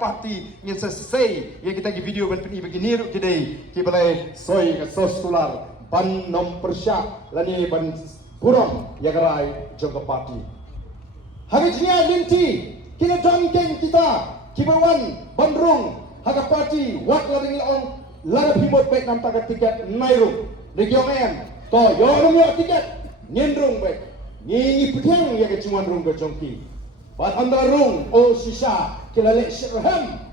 parti ngin selesai ya kita gi video ban peni begini ru kidai ki balai soi ka sostular ban nom persyak lani ban burong ya garai jong parti hagijnya linti kina jangkeng kita kibawan bandrung haga parti wat laring ong lara pimot baik nam taga tiket nairung region em to yo nomor tiket nyendrung baik ni putang ya ke cuman rung ke jongki bat andarung o sisa kilale shirham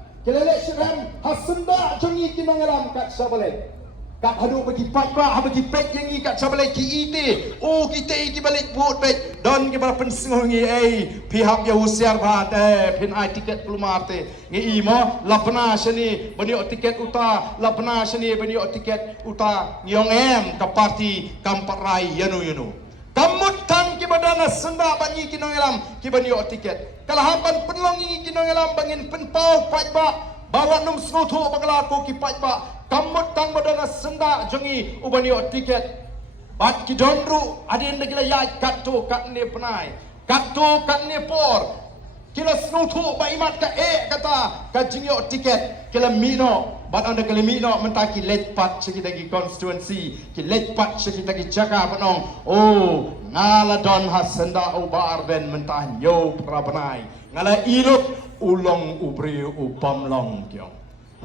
hasenda jongi kinangalam kat sabale kat hadu bagi pakra bagi pek yang kat sabale ki ite o kita ki balik buat baik don ki bala pensengi pihak ya usiar bat pin ai tiket pelumarte ngi imo lapna sini bani tiket uta lapna sini bani tiket uta nyong em ka parti kamparai yanu kamut tang ki badana senda banyi kinongelam ki bani tiket kalahapan penlongi kinongelam bangin penpau pajba bawa num snoto bagala ko ki pajba kamut tang badana senda jongi ubani tiket bat ki donru adin negila ya katto katne penai katto katne por kila snoto ba imat ka kata ka jingi tiket kila mino bat anda kali mino mentaki letpat sekitagi constituency ki letpat sekitagi jaga panong oh ngala don hasenda ubar ben mentah yo prabanai ngala ilut ulong ubri upamlong kyo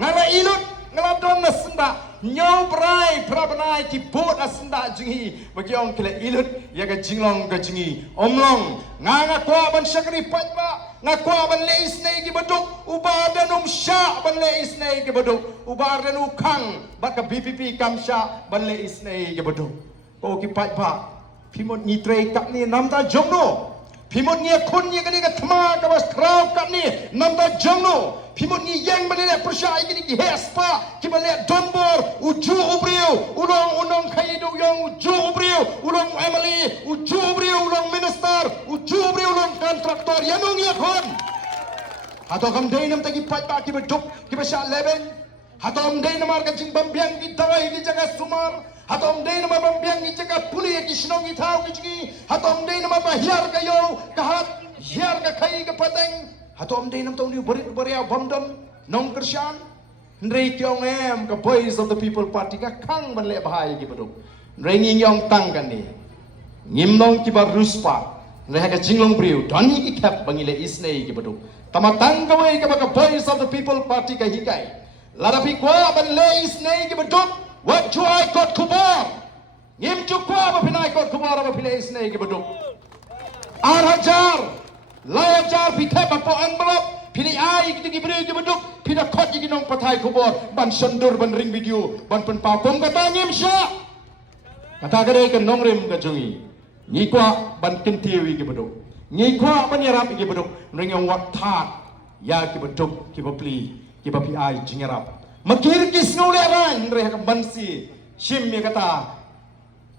ngala ilut ngala don nasenda nyo brai prabanai ki bot asenda jingi bagiong kila ilut ya ga jinglong ga jingi omlong nganga kwa ban syakri pajba ngakwa ban leis nei ki baduk ubar dan sya ban leis nei ki baduk ubar dan ukang baka BPP kam sya ban leis nei ki baduk ko ki pajba pimot ni trei kap ni namta jongno pimot ni kun ni kani ka thma ka bas krau kap ni namta jongno pimot ni yang ban le persya ki ki hespa ki ban le donbor uju ubriu ulong khai do yong uju ubriu ulong emily uju ubriu ulong minister uju ubriu ulong kontraktor yanong ya kon hato kam dei nam tagi pat ba ki beduk ki besya leben hato am dei namar ka jing bambiang ki dawai ki jaga sumar hato am dei namar bambiang ki jaga puli ki shnong ki thau ki jingi hato am dei namar ba hiar ka yo ka hat hiar ka khai ka pateng hato am dei nam tong ni bari bamdam nong kersyan ndrei kyong em ka voice of the people party ka khang ban le bahai ki beduk ndrei nging yong tang kan ni ngimlong ki bar ruspa ndrei ka jinglong briu dani ki khap bangile isnei ki beduk tamatang ka wei ka baka voice of the people party ka hikai larapi kwa ban le isnei ki beduk wat chuai kot kubar ngim chu kwa ba pinai kot kubar ba pile isnei ki beduk arhajar layajar pithe ba po envelope pili ai ki beri ki beduk pida khot ki nong pathai khobor ban sandur ban ring video ban pen pa kom kata ngim sya kata gade ke nong rim ka jungi ngi kwa ban kintiwi ki beduk ngi kwa ban yarap ki beduk ring yang wat that ya ki beduk ki bapli ki bapi ai jingarap makir ki snule ran re ka bansi shim mi kata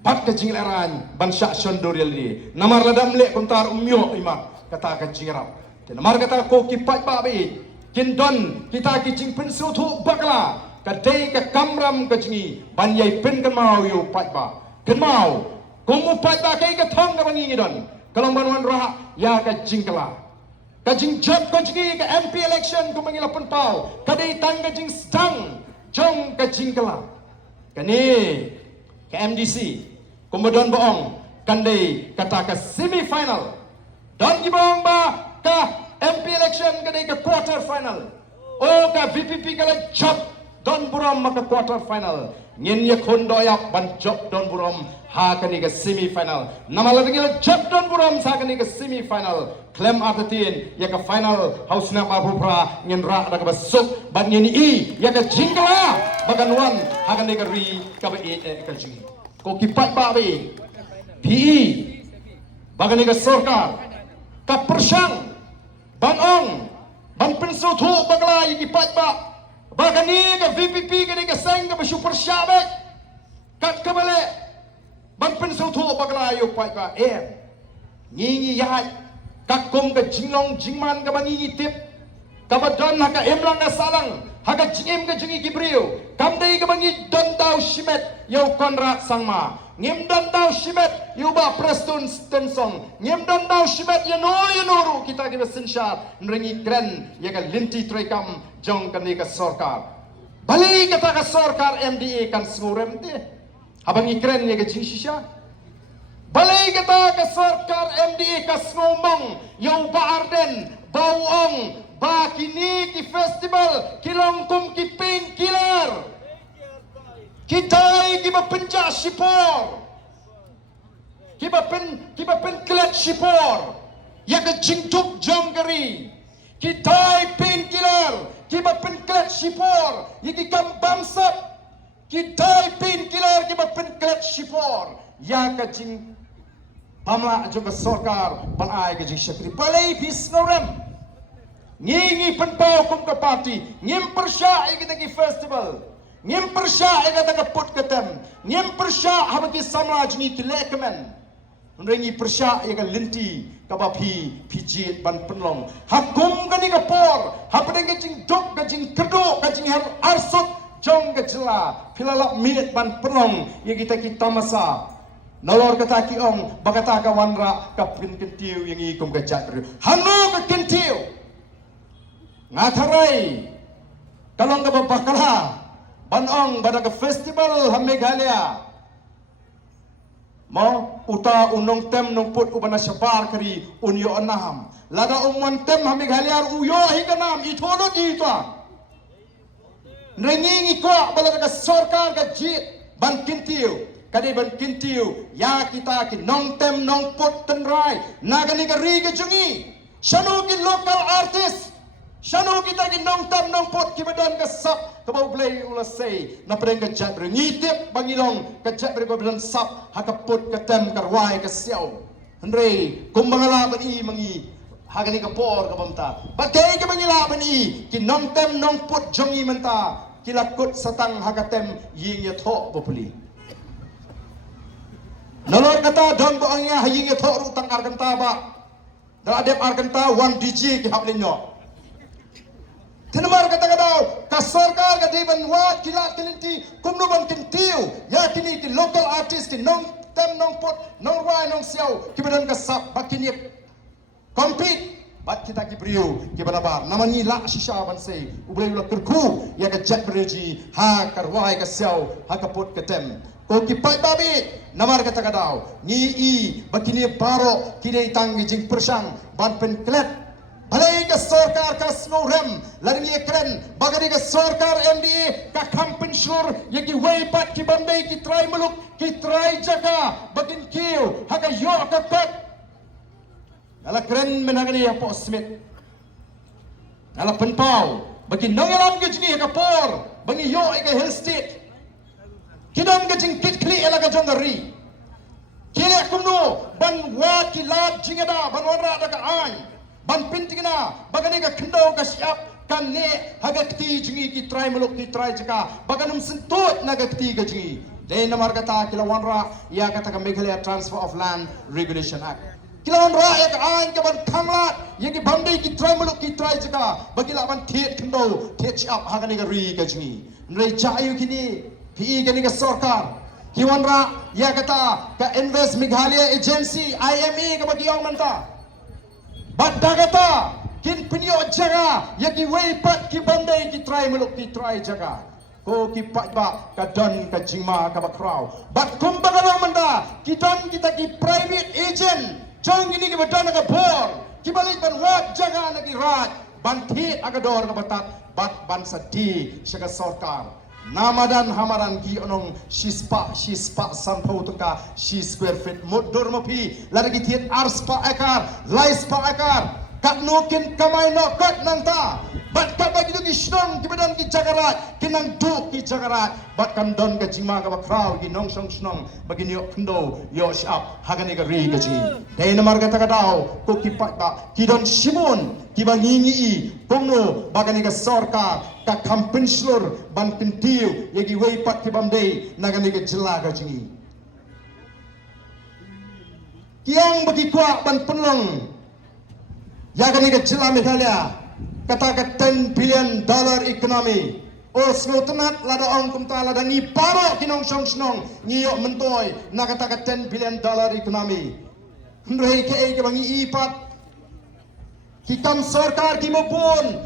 bat ka jinglaran ban sya sandur yali namar ladam le kontar umyo imat kata ka jingarap namar kata ko ki pat ba be kin don kita ki jing pen su thu bakla ka dei ka kamram ka jingi ban yai pen kan mau yo pat ba kan mau ko mu pat ba kai ka thong ka bangi don kalong ban wan ra ya ka jingkala ka jing jot ka jingi ka MP election ko mangila pen pau ka dei tang ka jing stang jong ka jingkala ka ni ka MDC ko modon boong kan dei kata ka semi final don ki boong ba ka MP election kadai ke quarter final o ka VPP kala job don buram maka quarter final ngin ye khondo ya ban job don buram ha kani ke semi final namala ngil job don buram sa kani ke semi final claim atatin ya ka final house na mabupra ngin ra da ka basuk ban ngin i ya ka jingla bagan wan ha kani ke ri ka ba ka jing ko kipat ba be PE bagan ke sarkar ka persang Bangong, bang pensu thu bagla yi pat ba, bagani ka VPP ka ni ka sang ka super shabek, kat ka bale, bang pensu thu bagla yu pat ba ngi yahat, kakum ka jinglong jingman ka bangi tip, ka badon ka emlang ka salang, ha ka jingim ka jingi kibriu, kam dai ka bangi don tau shimet, Yau Konrad Sangma ngim dan dau shibet yuba Preston Stensong ngim dan dau shibet yanoru kita ki besinsha nringi kren ya ka linti troikam jong kan ka sarkar bali kata ka sarkar MDA kan sngurem te abangi kren ya ka jingshisha bali kata ka sarkar MDA ka ngomong yau ba Arden bauong ba kini ki festival kilongkum ki painkiller kita kiba penja sipor kiba pen klet sipor ya ke jingtuk jonggeri kita painkiller kiba pen klet sipor yiki kam bamsap kita painkiller kiba pen klet sipor ya ke jing pamla juga sarkar banai ke jing syakri palai bis norem ngingi penpau kum ke parti ngim persya kita ki festival ngim persya ega taka put ketem ngim persya habaki samraj ni kilekmen nrengi persya ega linti kabapi pijit ban penlong hakum gani kapor hapdeng gajing dok gajing kedok gajing har arsut jong gajela pilala minit ban penlong ye kita masa nolor kata ki ong bagata ka wanra ka kentiu yang ikum gajat hanu ka kentiu ngatharai kalong ka bakala Banong pada ke festival Meghalaya. Mau uta unong tem nong put ubana syapar kari unyo anaham. Lada umwan tem Meghalaya uyo hikanam itono ita. Nrengi ko bala ka sarkar ka jit ban kintiu. Kadi ban kintiu ya kita ki nong tem nong put tenrai nagani ka ri ka jungi. Shano ki local artist. Shano kita ki nong tem nong put ki badan ka sap kabau play ulasay na pedeng kejat ber ngitip bangilong kejat ber gobelan sap hakaput ketem karwai kesiau Henry kumbangala bani mangi hagani kapor kabamta bagai ke bangila bani ki nong tem nong put jongi menta kilakut satang hagatem ying ya tho populi nolor kata don boangnya ying ya tho rutang arkanta ba dradep arkanta 1 DJ ki haplinyo Tenamar kata-kata kasarkar ka diban wat kilat kilinti kumno bang kintiu ya kini ki local artist ki nong tem nong pot nong rai nong siau ki badan kasap bakini compete bat kita ki brio ki banabar namani la shisha ban sei ublai ula kerku ya ka jet breji ha karwai ka siau ha ka pot ka tem ko ki pai babi namar kata-kata ni i bakini baro kini tang jing persang ban pen klet Balai ke sarkar ka snorem laring ye kren bagari ke sarkar MDA ka kampensur ye ki weipat ki Bombay ki try muluk ki try jaga bagin kiu haga yo ka pat ala kren menagani ya po smith ala penpau bagin nangalam ke jini ka por bangi yo ke hill state kidam ke jing kit kli ala ka jongari kile kumno ban wa ki lab jingada ban wara da ka ai ban pintingna bagani ka khndo ka siap kan ne haga kti jingi ki try muluk ki try jaka baganum sentut naga kti ga jingi de namar kata kilawanra ya kata ka Meghalaya Transfer of Land Regulation Act kilawanra ya ka an ka ban khanglat ye ki bandai ki try muluk ki try jaka bagila ban thet khndo thet siap haga ne ga ri ga jingi nrei chayu kini pi ga ni ka sarkar kiwanra ya kata ka Invest Meghalaya Agency IME ka bagiyong manta Badagata kin pinyo jaga yaki weipat ki bandai ki try muluk ki try jaga ko ki pat ba ka don ka jingma ka bakrau bat kumbagala manda kita ki private agent jong ini ki badan ka bor ki balik ban wat jaga na ki rat ban thi agador ka batat bat ban sadi syaga sarkar Namadan hamaran ki onong shispa sampau tungka shi square feet modur mopi lagi tiat arspa ekar laispa ekar kat nukin kamai no kat nanta bat ka bagi tu ki shnong ki badan ki jagarat ki nang du ki jagarat bat kan don ka jima ka bakrau ki nong song shnong bagi ni pndo yo shap hagani ka ri ka ji dai namar ka takadau ko ki pat ba ki don simun ki bangingi i pongno bagani ka sarkar ka kampensur ban pintiu yagi weipat ki bamdei nagani ka jela ka ji kiang bagi kuak ban penlong ya gani ka jela Meghalaya kata ka $10 billion economy Sengotenat lada ong kumta lada ni paro kinong snong ngiyok mentoy nakataka $10 billion ekonomi. Hendrei ke bangi ipat Kikam sarkar ki mopun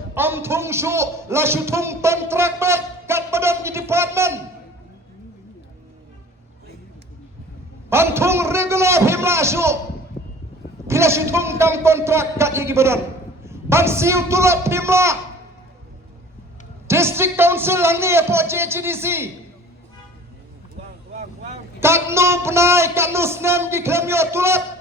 thung shu la shuthung kontrak bat kat badan ki department thung regular himla shu pila shuthung kam kontrak kat ki badan siu tulap himla district council angni po JCDC kat nu penai kat nu snam ki klemyo tulap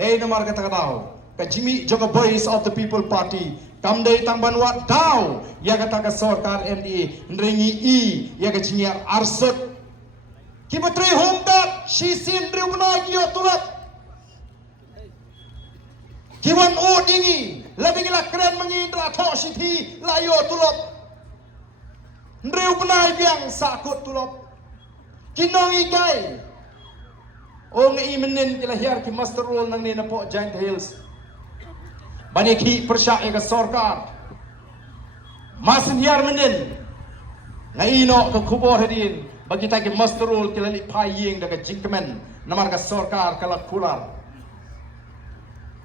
Day namar kata katau, ka Jimmy Joga Voice of the People Party, kam day tang banwat daw, ya kata ka sarkar MDA, nrengi ya ka jingyar arsut. Kibatri homdat, shisin riuna giyo tulap. Kiwan o dingi, labing ila kren mangindra to shiti layo tulap. Nriuna biang sakut tulap. Kinong ikay. O nga imenin kila hiyar ki master role nang nina po Giant Hills. Baniki persya ka sarkar. Masin hiyar menin. Nga ino ka kubor hedin. Bagi tayo ki master role kila li paying daga jingkemen. Namar ka sarkar kala kular.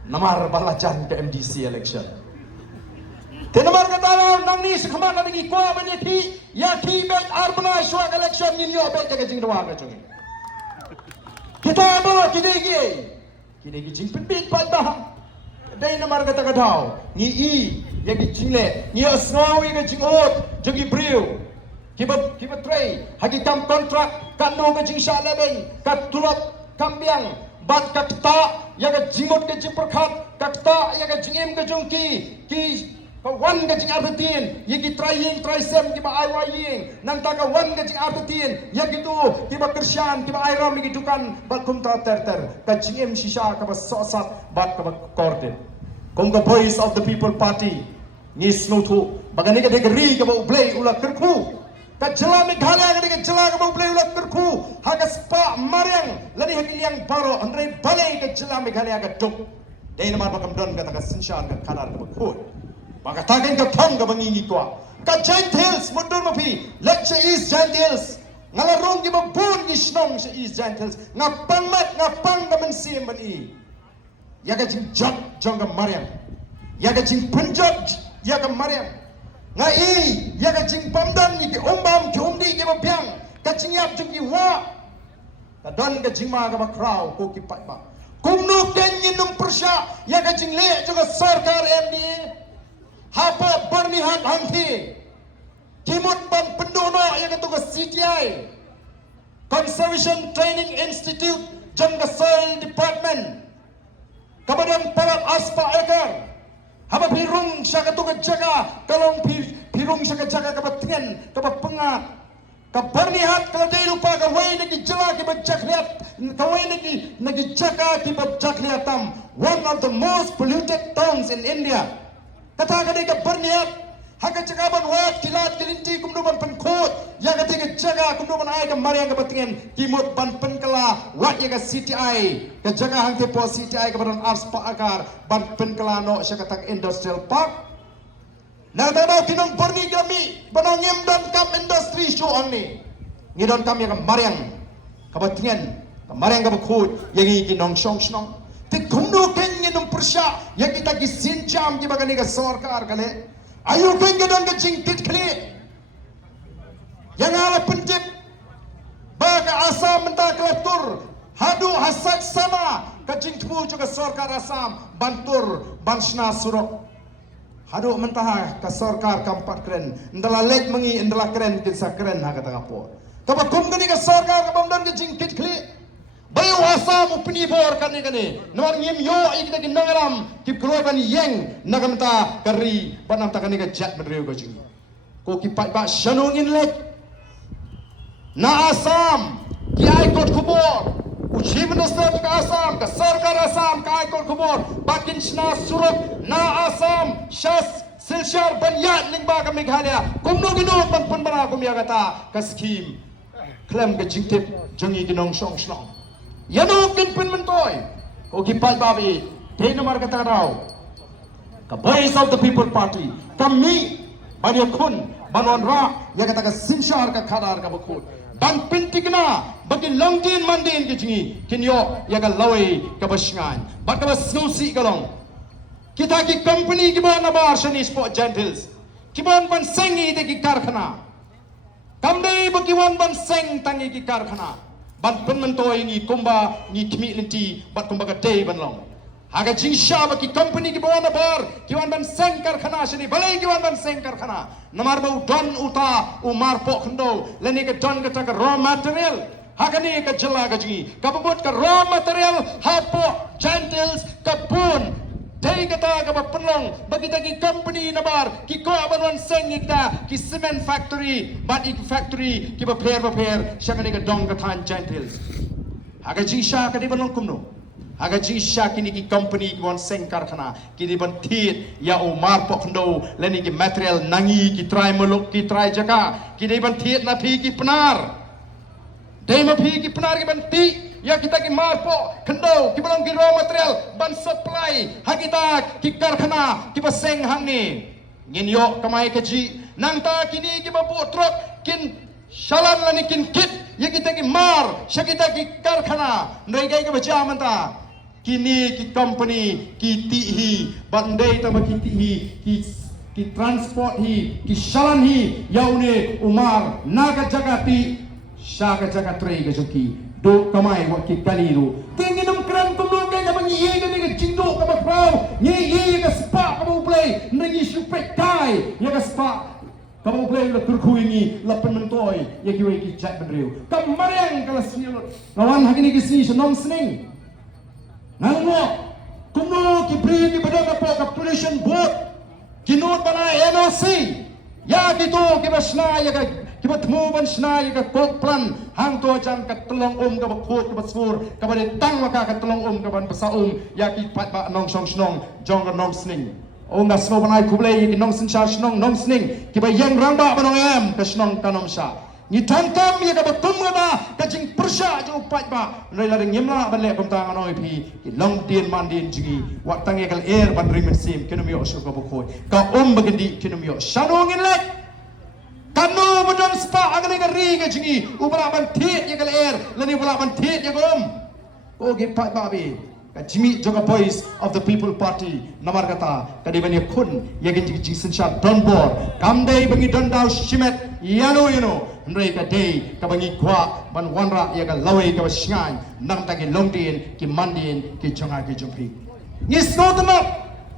Namar balajan ka MDC election. Tinamar ka talo nang ni sekaman na nang ikwa baniki. Yaki bet arbana shwag election ninyo bet daga jingdawa ka chungi. Kita bawa kini jing pipit pada dai na marga takadaw ni yagi jingle ni asnawi ga jingot jagi briu kibat tray hagi kam kontrak kanu ga jing shaleben kat tulap kambiang bat kakta yaga jingot ga jimperkhat kakta yaga jingem ga jongki ki wan ga jing arbatin yagi traying ki ba aywaying nang taka wan ga jing arbatin yagi tu ki ba kersyan ki ba ayram gi dukan bat kumta terter ka jingem shisha ka ba sosat bat ka ba korde kongga Voice of the People Party ni snutu bagani ka degri ka ba ublay ula kerku ka jela meghalaya ka dega jela ka ba ublay ula kerku haga spa maryang lani hagiliang baro andre balay ka jela meghalaya ka duk dai naman bakam don ka taka sinshan ka kanar ka ba khod Pagkatagan ka thong ka bangingi ko. Ka Giant Hills, mundur mapi. Let sa East Giant Hills. Ngalarong di mabun gisnong sa East Giant Hills. Nga pangmat, nga pang ka mansiyam man i. Yaga jing jog, jong ka Mariam. Yaga jing punjog, yaga Mariam. Nga i, yaga jing pamdan ni ki umbam, ki umdi ki mabiyang. Ka jing yap jong ki wa. Ka don ka jing mga ka makraw, ko ki patma. Kumno kenyin nung persya, yaga jing le, juga sarkar MDA. Hapa bernihan hangti Kimut ban pendono yang ketua CTI Conservation Training Institute Jangga Soil Department Kabadan Palat Aspa Ekar Hapa pirung siya ketua jaga Kalong pirung siya jaga kabatingan kabapengat Kabarnihat kalau dia lupa kawai nagi jela kibajak lihat kawai nagi jaga kibajak lihatam one of the most polluted towns in India Kata ka berniat haka cakaban wat kilat kilinti kumduban penkot yang ketiga jaga kumduban ay ka mariang kabatingin kimut ban penkala wat ya ka CTI ka jaga hang tepo CTI ka badan ars pa akar ban penkala no siya katang industrial park nagtadaw kinong berni kami banangim dan kam industry show ang ni ngidon kami ka mariang kabatingin ka mariang kabakot yang ikinong syong Kumno kenya nung persya yang kita gisinjam di bagani ka sarkar kale ayo kenya don ka jingkit kale yang ala pentip baga asam menta klatur hadu hasad sama ka jingtmu juga sarkar asam bantur bansna surok hadu menta ka sarkar kampat keren ndala lek mengi ndala keren kinsa keren ha kata ngapo kabakum gani ka sarkar kabam don ka jingkit kale Bayu asam penibor kani nomor ngim yo ik dagi nangaram kip keluar ban yeng nagamta kari banam takani ka jat bedreu ko jingi ko kipat ba shanungin lek na asam ki ai kot kubor uchi minister ka asam ka sarkar asam ka ai kot kubor bakin shna surok na asam shas silshar banyat lingba ka meghalaya kumno gino ban panbara kumya kata ka scheme klem ka jingtip jangi ginong shong shlong Yano kinpin mentoy ko kipat babi tay namar kata raw ka Voice of the People Party kami banyak kun banon ra ya kata ka sinshar ka khadar ka bakut ban pintikna bagi longdin mandin ke jingi kinyo ya ka lawai ka basngan bat ka basnusi kalong kita ki company ki bon nabar shani sport gentles ki bon ban sengi de ki karkhana kamdei bagi wan ban seng tangi ki karkhana ban penmentoi ni kumba ni kimi lenti bat kumba ka day ban long Aga jingsha baki company ki bawa nabar kiwan ban seng karkhana shini balai kiwan ban seng karkhana namar bau don uta umar po khndo leni ka don ka tak raw material hagani ka jala ka jingi kabut ka raw material hapo gentles kapun dai kata ka penlong bagi tagi company nabar ki ko ban seng kita ki cement factory bat ik factory ki ba pair shagani ka dong ka than gentles aga jingsha ka di ban long kumno Aga jisha kini ki company ki bon seng karkhana kini ban thit ya umar pokndo leni ki material nangi ki try muluk ki try jaka kini ban thit na phi ki penar dei ma phi ki penar ki ban ti ya kita ki mar po khndo ki bolong ki raw material ban supply hagita ki karkhana ki ba seng hangni ngin yo kamai ka ji nang ta kini ki ba bu truk kin shalan lani kin kit ya kita ki mar shakita ki karkhana ndai gai ka bacha manta kini ki company ki tihi bandai tama ki tihi ki transport hi ki shalan hi yaune umar naga jagati shaga jagatrei ga joki do kamai wa ki kaliru tinginum kran kumu ga ga mangi ye ga ni jindo ka bakrau ye ga spa ka bu play ngi shupek kai ye ga spa kamu play la turku ini la penmentoi ya ki we ki chat benriu kamareng kala sinil lawan hagini ki si senong sning Nangmo, kumu ki beri ki badang apa ka pollution board, kinut bana NOC, ya gitu ki basna ya ka ki batmu basna ya ka koplan, hang to jam ka telong ka bakut ka basur, ka bade tang maka ka telong ka ban basa ya ki pat ba nong song snong, jong ka nong sning. Nga sno bana kublai ki nong sin sha snong nong sning, ki ba yang ramba banong em ka snong ka nong sha. Ni tantam ya ka batum ba ka jing persha jo pat ba noi la nyemla ban le kom tang anoi phi ki long dien man dien jingi wat tang ya kal air ban ring sim kinum yo so ka bokoi ka bagandi kinum yo shanong in lek kanu badam spa agane ka ri ka jingi ubra ban thiet ya kal air lani ubra ban thiet ya gom o gi pat ba bi ka jimi joka boys of the people party namar kata kadi ban yakun ya gi jing sin sha don bor kamdei bangi don daw shimet yano Ndai ka day ka bangi kwa ban wanra ya ka lawai ka basngan nang ta ki longdin ki mandin ki changa ki jumpi ni snotna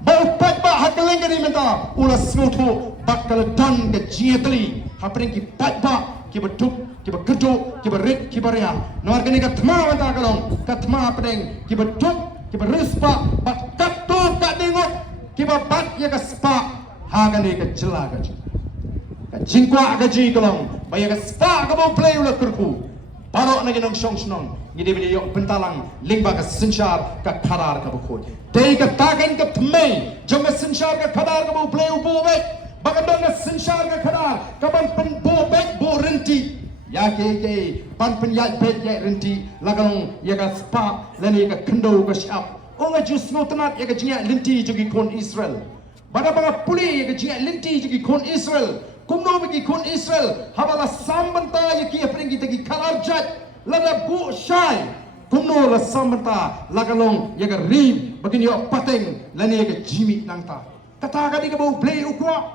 ba upat ba hakaling ka ni menta ula snotu bakal dan ka jietli hapring ki pat ba ki baduk ki bagedo ki barit ki baria nomor ka ni ka thma menta kalong ka thma pring ki baduk ki barispa bat katto ka dingot ki ba bat ya ka spa ha ka ni ka jela ka jingkwa ka ji kalong baya ka spa ka mau play ula kurku barok na ginong song snong ngide bini yok bentalang lingba ka sinshar ka kharar ka bukod dei ka tagen ka thmei jong ka sinshar ka kharar ka mau play ubo be bagadong ka sinshar ka kharar ka ban pen bo be bo renti ya ke ban pen ya be ya renti lagalong ya ka spa lani ka khndo ka shap onga jus notanat ya ka jinga linti jogi kon Israel baga puli ya ka jinga linti jogi kon Israel kumno bagi kon Israel habala sambanta yaki apring kita ki kalarjat lada bu shai kumno la sambanta lagalong yaga rim bagi yo pateng lani yaga jimi nangta kata ka di ka bau play ukwa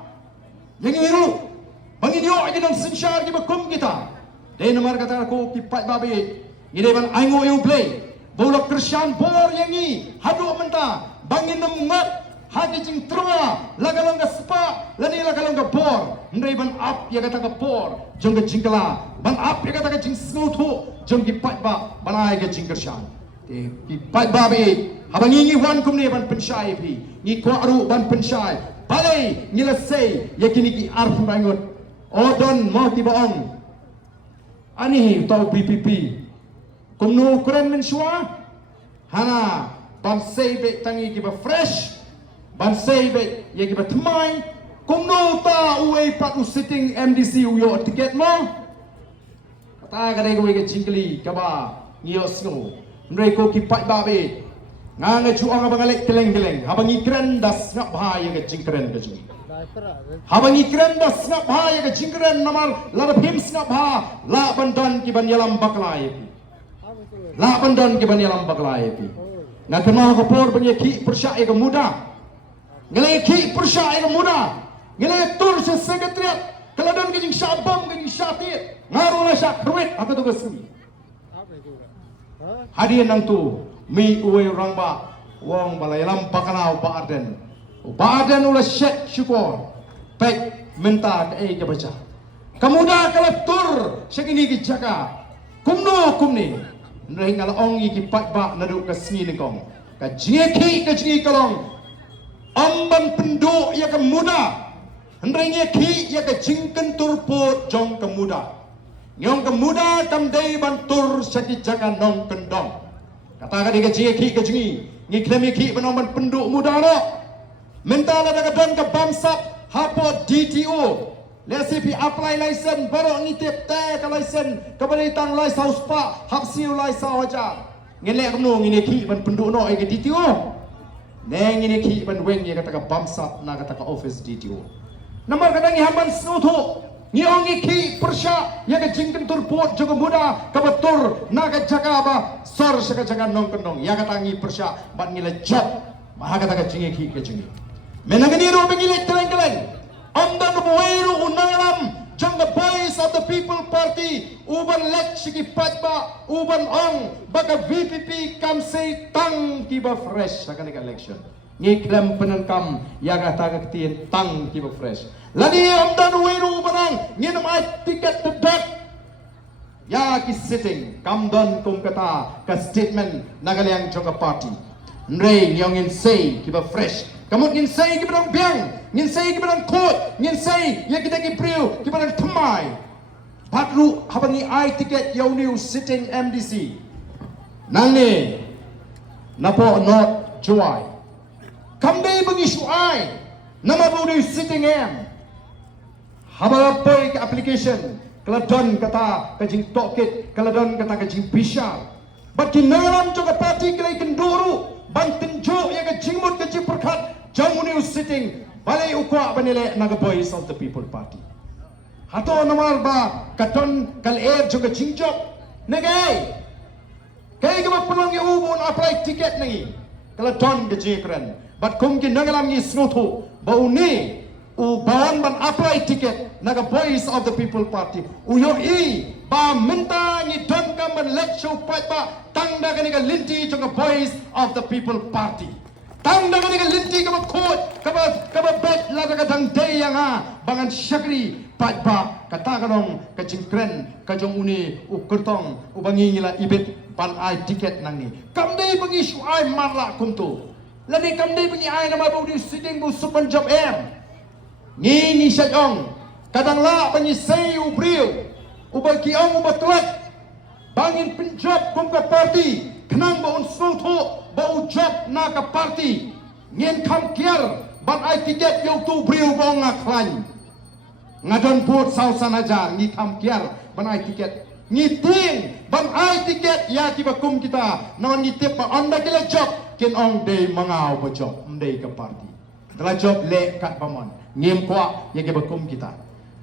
yang iru bagi yo agi nang sinshar ki bakum kita de nomor kata ko ki pat babe ngide ban aingo yo play bola Christian bor yangi hadu menta bangin ngat hagi jing trua lagalong ka spa lani lagalong ka bor ndai ban up ya kata ka bor jong ka jingkala ban up ya kata ka jing snotu jong ki pat ba banai ka jing kershan te ki pat ba be habangi ngi wan kum ne ban penshai phi ngi ko aru ban penshai balai ngila sei yakini ki arf bangot odon mau ti baong ani tau PPP kumno kren men shwa hana ban sei be tangi ki ba fresh ban sei be ye ki ba thmai kumno ta uei pat u sitting MDC u yo ticket mo kata ka dai ko ke jingli ka ba ngio sno ndrei ko ki pat ba be nga chu anga bangalek keleng-keleng habangi kren das ngap ba ye ke jingkren ke jing Habangi keren dah snap ha ya ke jingkeren namar la phim snap ha la bandan ki ban yalam baklai pi. La bandan ki ban yalam baklai pi. Na kena ko por ban ki persya ya ke muda. Ngale ki persya ya ke muda. Ngale tur se sekretariat keladan ke jing syabam ke jing syatit. Ngarola syak kruit atau tu kesini. Hadiah nang tu mi uwe orang ba wong balai lam pakana ba arden. Ba arden ula syek syukur. Baik minta ke ke baca. Kemuda kalau tur segini ki jaga. Kumno kumni. Ndai ngala ong ki pat ba nadu ke sini ni kong. Ka jeki ke jeki kalong. Amban penduk ya ke muda. Ndai ki ya ke jingken tur pot jong ke muda. Nyong ke muda kam dei ban tur seki jaga nong kendong. Kata ka di ke jeki ke jeki. Ngi klemi ki ban amban penduk muda no. Minta la daga don ke bamsap Hapo DTO Lesipi apply license baru ngitip teh ke license keberitang license pak hapsiu license aja ngelek no ngini ki ban penduk no ke DTO neng ngini ki ban weng ye kata ka bamsap na kata ka office DTO nomor kadang hamban snutu ngi ki persya ya ke jingken turpot juga muda ka betur na ka jaga ba sor saka jaga nong kendong ya kata ngi persya ban ngile job mah kata ka jingi ki ke jingi Menangani pengilik keleng-keleng. Amdan buwairu unangalam jang the boys of the People Party uban lek sigi patba uban ong baga VPP kam say tang kiba fresh sa kanika election. Ngiklem penankam yaga taga ketien tang kiba fresh. Lani amdan buwairu ubanang nginam ay tiket to back. Ya ki sitting kamdan kum kata ka statement nagaliang jang party. Nrei nyongin say kiba fresh. Kamu ngin say kibarang biang, ngin say kibarang kot, ngin say ya kita kipriu kibarang temai. Patru habangi I ticket yau new sitting MDC. Nangni napo not joy. Kambe bagi suai nama budi sitting M. Habalapoy ke application keladon kata kajing tokit keladon kata kajing bishar. Bagi nalam juga parti kelai kenduru banten jo ya kajing mut kajing perkat. Jamu new sitting balai ukwa banile naga boys of the People Party. Hato namal ba katon kal air juga jingjok negay. Kay ka pulang ubon apply ticket nangi. Kala don ke jekran. But kum ki nangalam ni snutu ba uni uban ban apply ticket naga boys of the People Party. Uyo I ba minta ni don kam ban lecture pat ba tangda ka ni ka linti juga boys of the People Party. Tang dengan dengan linti kaba kot kaba bet la daga dang day yang ha bangan syakri pat ba kata kanong kajingkren kajong uni ukertong ubangi ngila ibet ban ai tiket nang ni kamdei bagi suai marla kumtu lani kamdei bagi ai nama bau di sitting bu supan job em ni syajong kadang la bagi say ubriu ubaki ang ubatlet bangin penjob kumka party kenang ba unsul tu bau job na ka party ngin kam kier ban ai tiket yo tu briu bau ngaklan ngadon put sausan aja ngi kam kier ban ai tiket ngiting ban ai tiket ya kibakum kita non ngitip ba onda kila job kin ong day mangau ba job ndai ka party dala job le kat pamon ngim kwa ya kibakum kita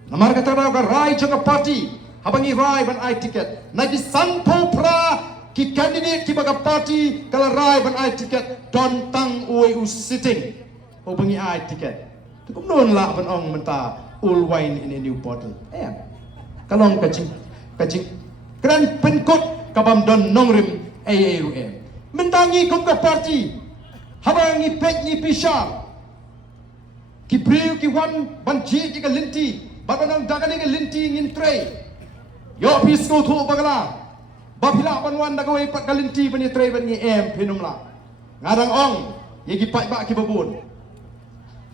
namar kata ka rai joka party habangi rai ban ai tiket nagi sanpo pra ki candidate ki baga party kala rai ban ai tiket don tang oi u sitting o bangi ai tiket tukum non la ban ong menta all wine in a new bottle kalong kacing kran penkot kabam don nongrim ru mentangi kum ka party habangi pek ni pisha ki priu ki wan ban ji ki ka linti babanang dagani ka linti ngin tray yo pisco thu bagala Bapila panwan dagaway pat kalinti bani tray bani pinumla. Ngarang ong yegi pat ba ki babun.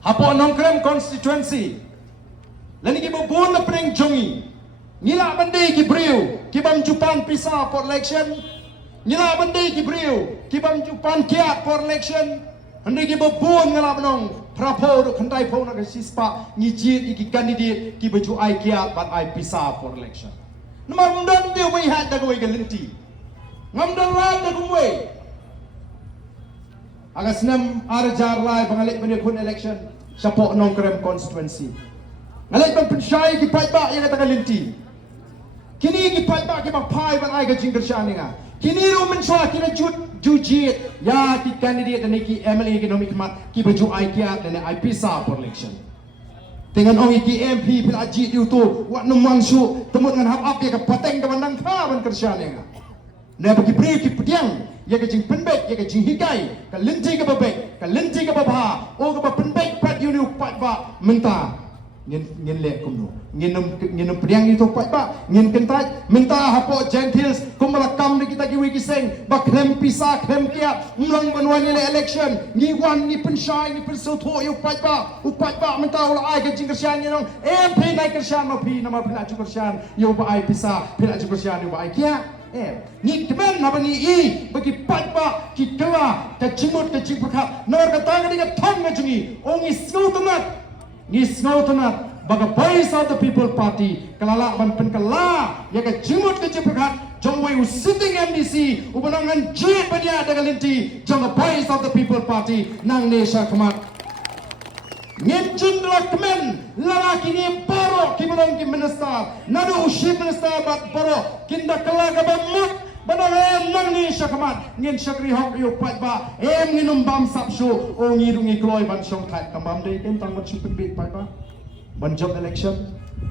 Hapo nongkrem constituency. Lani ki babun na preng jongi. Nila bande ki briu ki bam jupan pisa for election. Nila bande ki briu ki bam jupan kiat for election. Hande ki babun ngala nong prapo do kandai po na ka sispa ni jit iki candidate ki baju ai kiat ban ai pisa for election. Namamdan dia way hat dagaway galinti. Ngamdan lad dagaway. Agas nam arjar lai pangalik bani kun election. Siapa nongkrem constituency. Ngalai ban pensyai ki pai ba yang kata linti. Kini ki pai ba ki ba pai ban ai ka jing kersyani nga. Kini ru mensyua kina jujit ya ki candidate dan ki Emily economic mat ki baju ai kia dan ai pisa for election. Dengan orang ki MP pil ajit diu tu wat numang su temut dengan hap up ya ka pateng ka bandang kha ban kersyani nga. Na bagi beri ki pediang ya ka jing penbek ya ka jing hikai ka linti ka babek ka linti ka babha o ka penbek pat yu ni pat ba menta ngin le kumno ngin pediang itu pat ba ngin kentaj menta hapo gentils kumala kam ni kita ki wi kiseng ba klem pisa klem kia mlang banwan ni election ni wan ni pensyai ni pensotho yu pat ba menta ula ai ka jing kersyani nong MP nai kersyani ma pi nama pila ju kersyani yu ba ai pisa pila ju kersyani yu ba ai kia ni kemen apa ni bagi pat ba ki kala ka jimut ka jing pakhat nor ka tang ni ka thong nga jungi ongi sngau tamat baga voice of the people party kalala ban pen kala ya ka jimut ka jing pakhat jong wai sitting MDC ubanangan jit bania daga linti jong the voice of the people party nang nesha kamat ngin jindla kemen lalaki ni baro kibarong ki minister nadu ushi minister bat baro kinda kala ka bamut badang nang ni syakamat ngin syakri hok yu pat ba nginum bam sapsu o ngirungi kloi ban syong khat kamam dei tentang ban syupin bit pat ba ban job election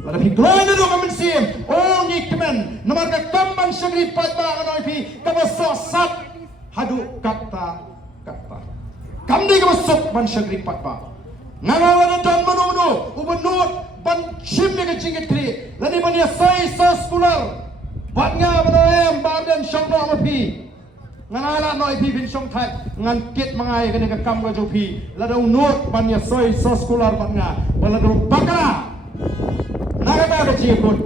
lada pi kloi nadu kamen sim o ngi kemen namar ka kamban syakri pat ba anoi pi ka sat hadu kata kam dei ka sok ban syakri pat ba ngalawan dan menu ubenut ban chim ni kecingit kli lani ban ya sai sekolah bat nga banoem baden syong do amapi ngalala noi pi bin syong thai ngan kit mangai kene ka kam ga jopi lada unut ban ya sai sekolah bat nga balado bakala nagata ka ciput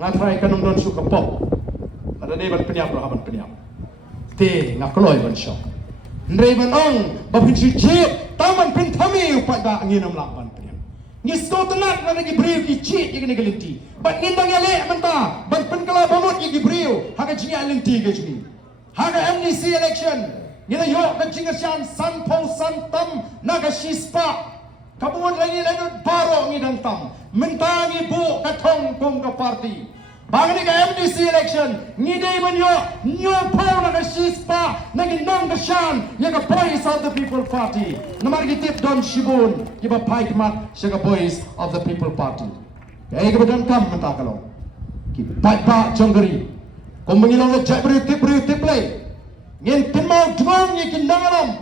ngatrai kanum don suka pop lada ne ban penyap lo haban penyap te ngakloi ban syong ndrei ban ong ba pin cip taman pin thami upat ba nginam lakban pin ngisto tenat na nagi briu ki cip ki ngi linti ban ngindang ya le menta ban pin kala bamut ki briu haga jinga linti ke jini haga MDC election ngila yo ka jinga shan san po san tam naga shispa kabuan lagi lenut baro ngidang tam menta ngi bu ka thong kum ka party bangani ka MDC election ngidai man yo nyo po naga shispa nagi nang ka shan ya ka voice of the people party namar ki tip don shibun ki ba pai mat siya ka voice of the people party kaya ka badan kam menta kalong ki pai pa jonggari kung mangilong na jay beriu tip lay ngin pinmaw dumang yi ki nangalam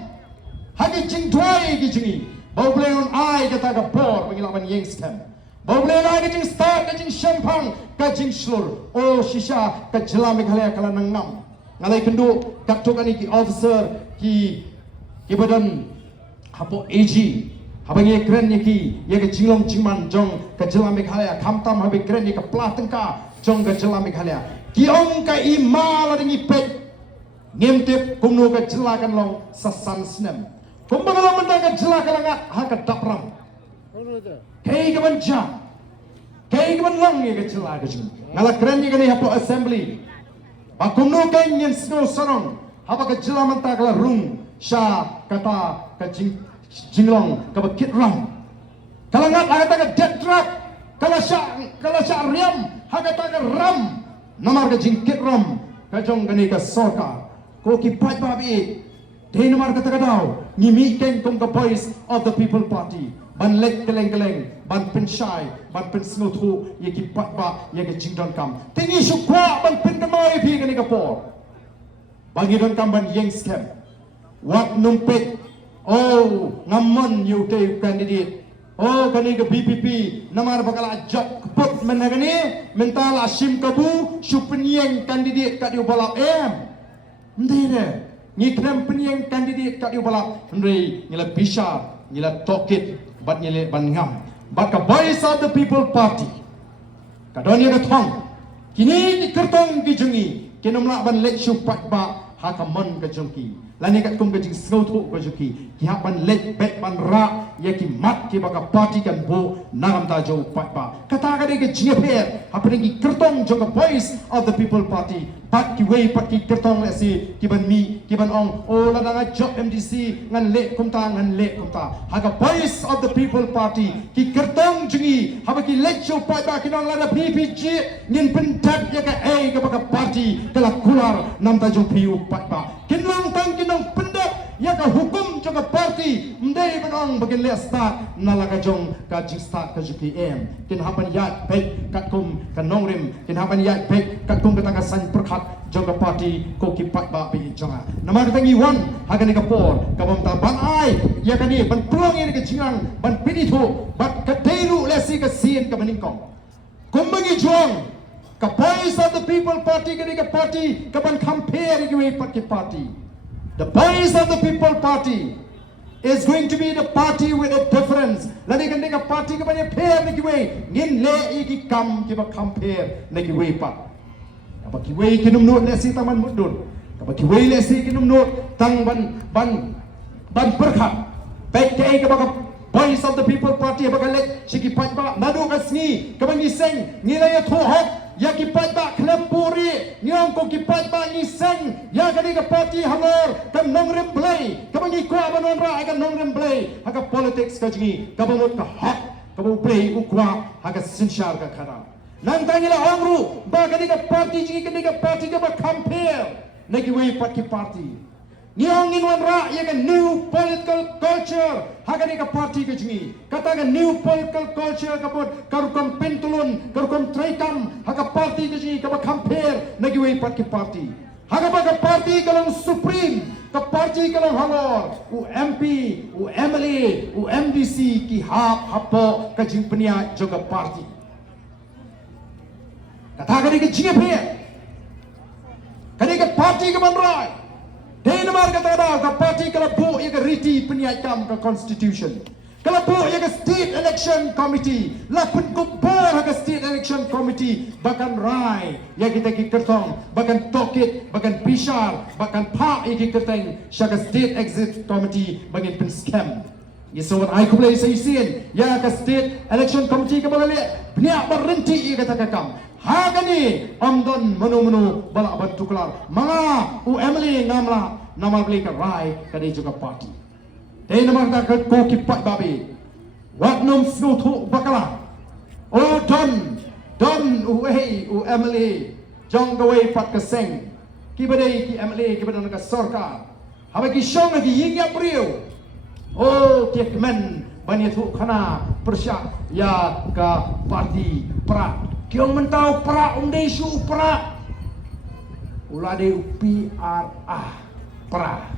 hagi jing tuay ki jingi bau belayon ay kata ka por mangilaman yeng scam bau belayon ay ka jing start ka jing shampang ka jing slur o shisha ka jelami khalaya kala nang nam ngalai kendu kaktuk ani ki officer ki badan hapo AG habang ye kren ye ki ye ka jinglong jingman jong ka jelami khalaya kamtam habang kren ye ka plah tengka jong ka jelami khalaya ki ong ka imala dingi pet ngimtip kumno ka jelakan long sasan snem kumbangalang menda ka jelakan langat haka dapram kay ka banja kay ka banlang ye ka jelakan jing ngala kren ye kani hapo assembly ba kumno ka nyen sno sarong haba ka jelaman ta kala rung sha kata ka jinglong ka ba kit ram kalangat haka ka dead drop kala sha riam haka ta ka ram namar ka jingkit ram ka jong kani ka soka ko ki pat babi dei namar ka ta daw ni mi ken kong ka voice of the people party ban lek keleng ban pensyai ban pensnuthu ye ki pat ba ye ka jingdon kam tingi sukwa ban pen ka mai pi kani ka por bagi don kam ban yeng scam wat numpet oh ngamon you te candidate oh kani ke BPP namar bakal job keput menagani mental asim kabu supenyeng kandidat kat diu balap ndire ni krem penyeng kandidat kat diu balap ndre ngila bisa ngila tokit bat ngile ban ngam bat ka voice of the people party kadonia ka thong kini ki kertong ki jungi kinamla ban lek syupat ba hakamon ka jongki Lani kat kum kajing snow tu kajuki ki hapan let bet pan ra ya ki mat ki baka party kan bo nagam ta jo pat ba kata ka de ke jingapher hapan ki kertong jo ka voice of the people party pat ki way pat ki kertong le si ki ban mi ki ban ong o la da job MDC ngan le kum ta ha ka voice of the people party ki kertong jingi ha ki let jo pat ba ki nong la da PPG nin pen tat ya ka ai ka baka party kala kular nam ta jo piu pat ba kinong tang kinong pendak ya ka hukum jo ka party mdei banong bagin le start nalaga jong ka jing start ka juki em kin hapan ya pek kat kum ka nongrim kin hapan ya pek kat kum ka ta san perkhat jo ka party ko ki pat ba bi jonga namar tangi wan hagan ka por ka bam ta ban ai ya ka ni ban plong ni ka jingang ban pini thu bat ka teiru le si ka sien ka baningkong kumbangi jong ka voice of the people party ka party ka ban compare ki we pat ki party. The voice of the people party is going to be the party with a difference. Lani kan deka party ka banya pair na kiwe ngin le iki kam ki ba compare na kiwe pat. Kapa kiwe kinum not le si taman mudun. Kapa kiwe le si kinum not tang ban perkhat. Baik ke ka ba voice of the people party ba let siki pat ba nadu ka sni ka bangi seng nilai thu hok ya ki pat ba klempuri nyong ko ki pat ba ni seng ya ka ni ka party halor ka nongrem play ka bangi kwa banon ra ka nongrem play ha ka politics ka jingi ka banot ka hak ka bu play u kwa ha ka sinshar ka khara nang tangila ongru ba ka ni ka party jingi ka ni ka party ka ba compare na ki we pat ki party Niang inwan ra ya ka new political culture haga ni ka party ka jingi kata ka new political culture ka pot karukom pentulun karukom traikam haga party ka jingi ka ba compare nagiwe pat ki party haga ba ka party ka lang supreme ka party ka lang halor u MP u MLA u MDC ki hapo ka jing penia juga party kata ka ni ka jingi pia kani ka party ka banrai Dei namar kata dah ka party kalau bu ia ka riti peniaikam ka constitution. Kalau bu ia ka state election committee, lapun ko bar ka state election committee bahkan rai ya kita ki kertong, bahkan tokit, bahkan pisar, bahkan pak ia ki kerteng syaga state exit committee bagi pen scam. Ya so ai ku play sai sin ya ka state election committee ka balale peniak berhenti ia kata kakam. Hagani amdon menu balak bantu kelar mga UMLA ngamla nama beli ka rai kadi juga party dei nama ta ka ko ki pat babi wat nom snu thu bakala o don UMLA jong ka wei pat ka seng ki badai ki MLA ki badan ka sarkar haba ki shong ki yingya priu o tiek men bani thu khana persya ya ka party pra Kiong mentau pra umdei su pra ulade PRA pra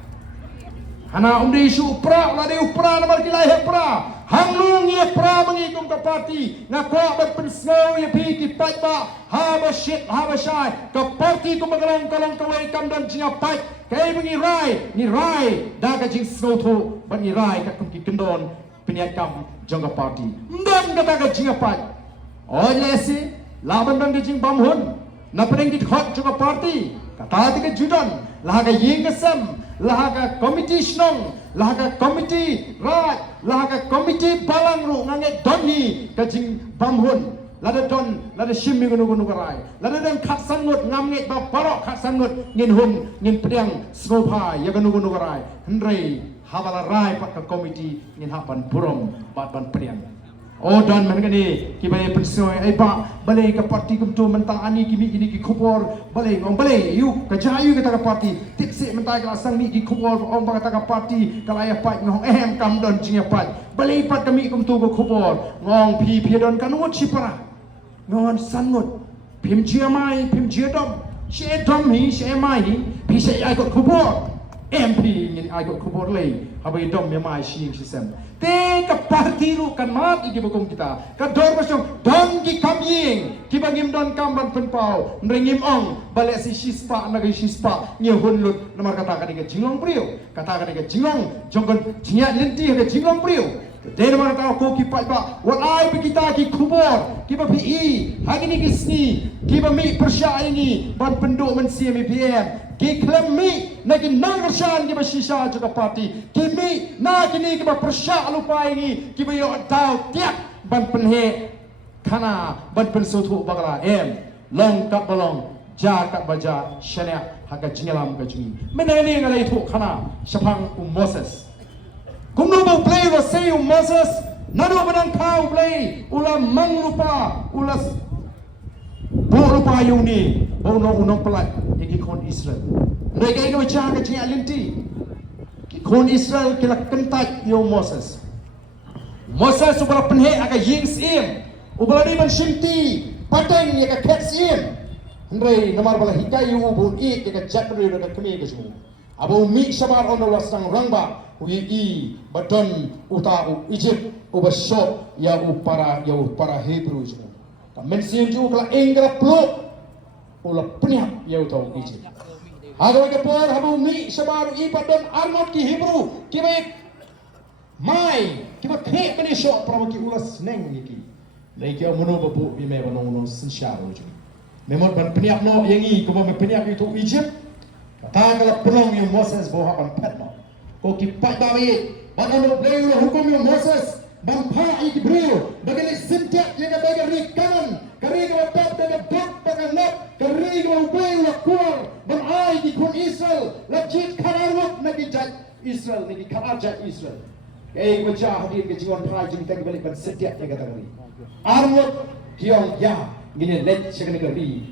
hana umdei su pra ulade pra namar kilai he pra hanglung ye pra mengikung ke parti ngakwa ban pensau ye pi ki pat ba ha ba shit ha ba shai ke parti ku magalong kalong kawai kam dan jinga pat kai mengi rai ni rai da ka jing snow thu ban ni rai ka kum ki kendon peniakam jangka parti ndam kata ka jinga pat olesi laban bang dijing bamhun na pereng di hot juga party kata tiga judan lahaga yingasam lahaga committee snong lahaga committee raj lahaga committee balang ru ngange doni kajing bamhun lada don lada shimmi gunu garai lada don khat sangut ngamnge ba parok khat sangut ngin hun ngin pedang snopa ya gunu garai hendrei habala rai pak committee ngin hapan purom bat ban pedang Oh dan mana ni kibai pensoi ai ba balai ka parti kum tu mentang ani kimi kini ki khopor balai ngong balai yu ka jayu ka parti tiksi mentai ka sang ni ki khopor ong ba ka parti ka lai pat ngong kam don jinga pat balai pat kami kum tu ko khopor ngong pi don kan ngot chipara ngon sangot pim chia mai pim chia dom she dom hi she mai hi pi she ai ko khopor MP ni ai ko khopor lei habai dom me mai shi sem te ka parti ru kan mat iki bukum kita ka dor basong don ki kamying ki bangim don kamban penpau nringim ong bale si shispa nagai shispa nge hunlut namar kata ka diga jinglong priu kata ka diga jinglong jonggon jinya lenti ka jinglong priu Dena mana tahu ko ki pai ba wat ai pe kita ki kubur ki ba pi hari ni ki sni ki ba mi persya ini ban penduk men sia mi pm ki klem mi na ki nang persyan ki ba shisha juga parti ki mi na ki ni ki ba persya lupa ini ki ba yo tau tiak ban penhe kana ban pensutu bagala long kat balong ja kat baja shania haka jingalam ka jingi menani ngalai tu kana shapang Moses kumno ba play wa say Moses nado banang kau play ula manglupa ula burupa yuni bono unong pelat iki kon Israel mereka itu jangan jingi alinti kon Israel kila kentat yo Moses ubala penhe aga yings ubala di ban shimti pateng ya ka ketsim Andre namar bala hikayu ubun ik ya ka jakri ya ka kemi ka jumu abo mi shamar ono lasang rangba ui badon uta Egypt uba shop ya para Hebrew jumu ka mensin ju kala engra plo ula pnya ya uta Egypt ado ka por abo mi shamar i badon armot ki Hebrew ki baik mai ki ba khe bani shop para ki ula sneng ki Lai kia mono babu bime banong sensyaro juga. Memang ban peniak no yang ini kau ban peniak itu Egypt. Kata kalau pelong yang Moses bawa ban pet no. Kau kipat bawi. Ban anu beliau hukum yang Moses ban pa Ibrahim. Bagaimana sintek yang ada kari kanan, kari kau tap dengan dot dengan net, kari kau beliau kuar ban ai di kun Israel. Lajit karawat nagi jat Israel nagi karajat Israel. Wajah hadir ke jiwan prai jeng tadi balik ban setiap yang kata kari. Armut kiong ya gini let sekali kari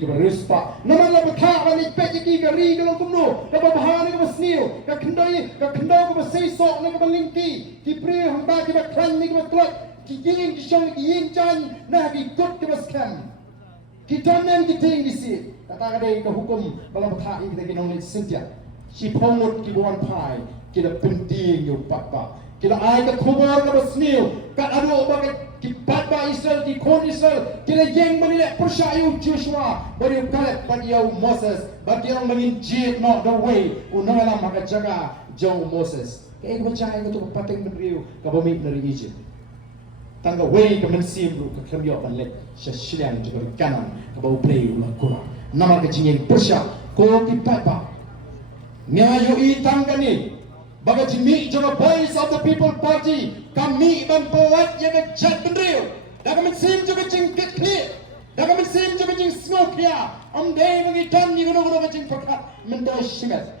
ke beruspa nama la betha balik peki kari ke long kumno ke bahane ke besniu ke kendoi ke besisok ke belingki ki pri hamba ke klan ni ke betlot ki giling ki shong ki yinjan nah ki kot ke beskam ki tamen ki ting di si kata kade ke hukum bala betha ini kita kinong let sentia si pomut ki buan pai kita penting yo papa kita ai ke kubur ke besniu kat adu bagai kipat ba Israel di kon Israel kila yang menilai persyayu Joshua bari Caleb bari Moses bari yang menginjit not the way unala maka jaga jauh Moses kaya percaya itu pateng beriu ka bumi dari Egypt tangga way ka mensim lu ka klamyo banlet syaslian juga kanan ka bau play ulah kurang nama ka jingin persya ko kipat ba ngayo i tangga ni baga jimi jaga voice of the people party kami ban buat yang jat bendriu dah kami sim juga jingkit clear dah kami sim juga jing smoke ya day bagi dan ni guna jing fakat mendai shimet